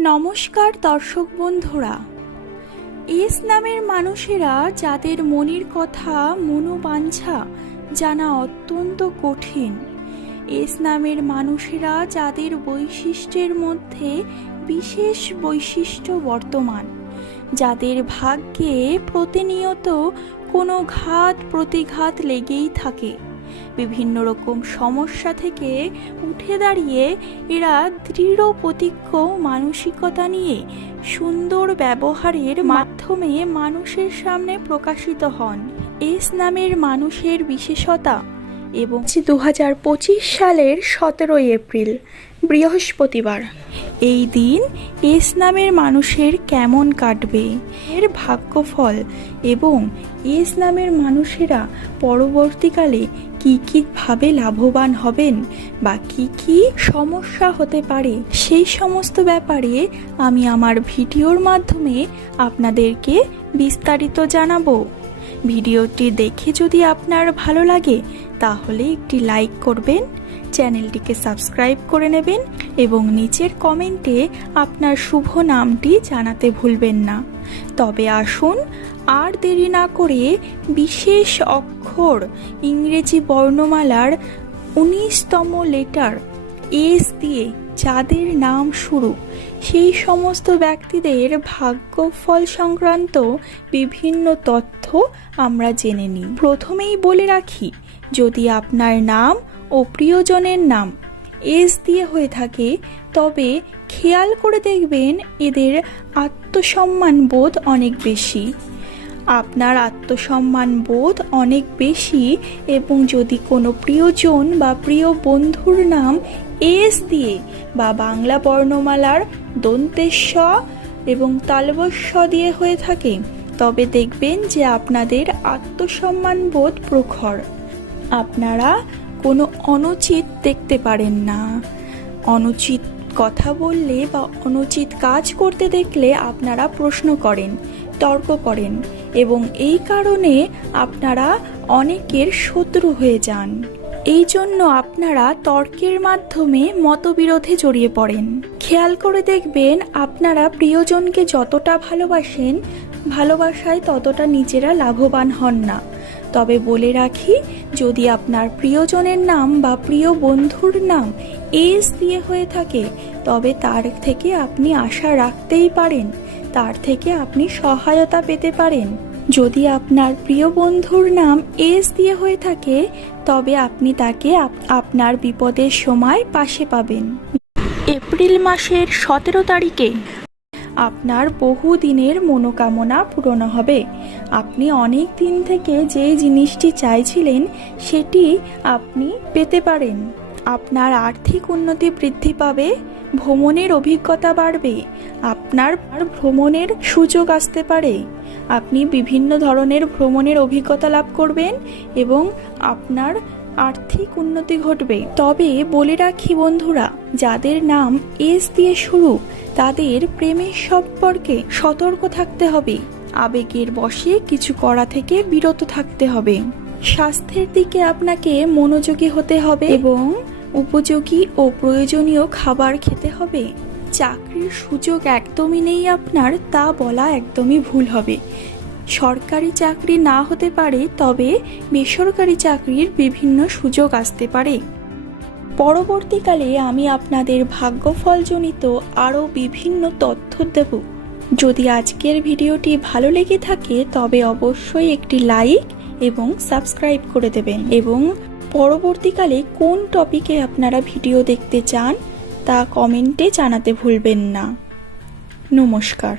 নমস্কার দর্শক বন্ধুরা। এস নামের মানুষেরা যাদের মনের কথা, মনোবাঞ্ছা জানা অত্যন্ত কঠিন, এস নামের মানুষেরা যাদের বৈশিষ্ট্যের মধ্যে বিশেষ বৈশিষ্ট্য বর্তমান, যাদের ভাগ্যে প্রতিনিয়ত কোনো ঘাত, প্রতিঘাত লেগেই থাকে। বিভিন্ন রকম সমস্যা থেকে উঠে দাঁড়িয়ে এরা দৃঢ় প্রতিজ্ঞ মানসিকতা নিয়ে সুন্দর ব্যবহারের মাধ্যমে মানুষের সামনে প্রকাশিত হন। এস নামের মানুষের বিশেষতা এবং দু হাজার পঁচিশ সালের সতেরোই এপ্রিল বৃহস্পতিবার। এই দিন এস নামের মানুষের কেমন কাটবে, এর ভাগ্যফল এবং এস নামের মানুষেরা পরবর্তীকালে কি কি ভাবে লাভবান হবেন বা কি কি সমস্যা হতে পারে, সেই সমস্ত ব্যাপারে আমি আমার ভিডিওর মাধ্যমে আপনাদেরকে বিস্তারিত জানাব। ভিডিওটি দেখে যদি আপনার ভালো লাগে, তাহলে একটি লাইক করবেন চ্যানেলটিকে সাবস্ক্রাইব করে নেবেন এবং নিচের কমেন্টে আপনার শুভ নামটি জানাতে ভুলবেন না। তবে আসুন, আর দেরি না করে বিশেষ অক্ষর ইংরেজি বর্ণমালার উনিশতম লেটার এস দিয়ে যাদের নাম শুরু, সেই সমস্ত ব্যক্তিদের ভাগ্যফল সংক্রান্ত বিভিন্ন তথ্য আমরা জেনে নিই। প্রথমেই বলে রাখি, যদি আপনার নাম ও প্রিয়জনের নাম এস দিয়ে হয়ে থাকে, তবে খেয়াল করে দেখবেন এদের আত্মসম্মান বোধ অনেক বেশি। আপনার আত্মসম্মান বোধ অনেক বেশি এবং যদি কোনো প্রিয়জন বা প্রিয় বন্ধুর নাম এস দিয়ে বা বাংলা বর্ণমালার দন্তেস্ব এবং তালবস্য দিয়ে হয়ে থাকে, তবে দেখবেন যে আপনাদের আত্মসম্মান বোধ প্রখর। আপনারা কোনো অনুচিত দেখতে পারেন না। অনুচিত কথা বললে বা অনুচিত কাজ করতে দেখলে আপনারা প্রশ্ন করেন, তর্ক করেন এবং এই কারণে আপনারা অনেকের শত্রু হয়ে যান। এই জন্য আপনারা তর্কের মাধ্যমে মতবিরোধে জড়িয়ে পড়েন। খেয়াল করে দেখবেন আপনারা প্রিয়জনকে যতটা ভালোবাসেন, ভালোবাসায় ততটা নিজেরা লাভবান হন না। তবে বলে রাখি, যদি আপনার প্রিয়জনের নাম বা প্রিয় বন্ধুর নাম এস দিয়ে হয়ে থাকে, তবে তার থেকে আপনি আশা রাখতেই পারেন, তার থেকে আপনি সহায়তা পেতে পারেন। যদি আপনার প্রিয় বন্ধুর নাম এস দিয়ে হয়ে থাকে, তবে আপনি তাকে আপনার বিপদের সময় পাশে পাবেন। এপ্রিল মাসের সতেরো তারিখে আপনার বহু দিনের মনোকামনা পূরণ হবে। আপনি অনেক দিন থেকে যে জিনিসটি চাইছিলেন, সেটি আপনি পেতে পারেন। আপনার আর্থিক উন্নতি বৃদ্ধি পাবে, ভ্রমণের অভিজ্ঞতা বাড়বে, আপনার ভ্রমণের সুযোগ আসতে পারে। আপনি বিভিন্ন ধরনের ভ্রমণের অভিজ্ঞতা লাভ করবেন এবং আপনার আর্থিক উন্নতি ঘটবে। তবে বলে রাখি বন্ধুরা, যাদের নাম এস দিয়ে শুরু, তাদের প্রেমের সম্পর্কে সতর্ক থাকতে হবে। আবেগের বশে কিছু করা থেকে বিরত থাকতে হবে। স্বাস্থ্যের দিকে আপনাকে মনোযোগী হতে হবে এবং উপযোগী ও প্রয়োজনীয় খাবার খেতে হবে। চাকরির সুযোগ একদমই নেই আপনার, তা বলা একদমই ভুল হবে। সরকারি চাকরি না হতে পারে, তবে বেসরকারি চাকরির বিভিন্ন সুযোগ আসতে পারে। পরবর্তীকালে আমি আপনাদের ভাগ্যফলজনিত আরও বিভিন্ন তথ্য দেব। যদি আজকের ভিডিওটি ভালো লেগে থাকে, তবে অবশ্যই একটি লাইক এবং সাবস্ক্রাইব করে দেবেন। এবং পরবর্তীকালে কোন টপিকে আপনারা ভিডিও দেখতে চান, তা কমেন্টে জানাতে ভুলবেন না। নমস্কার।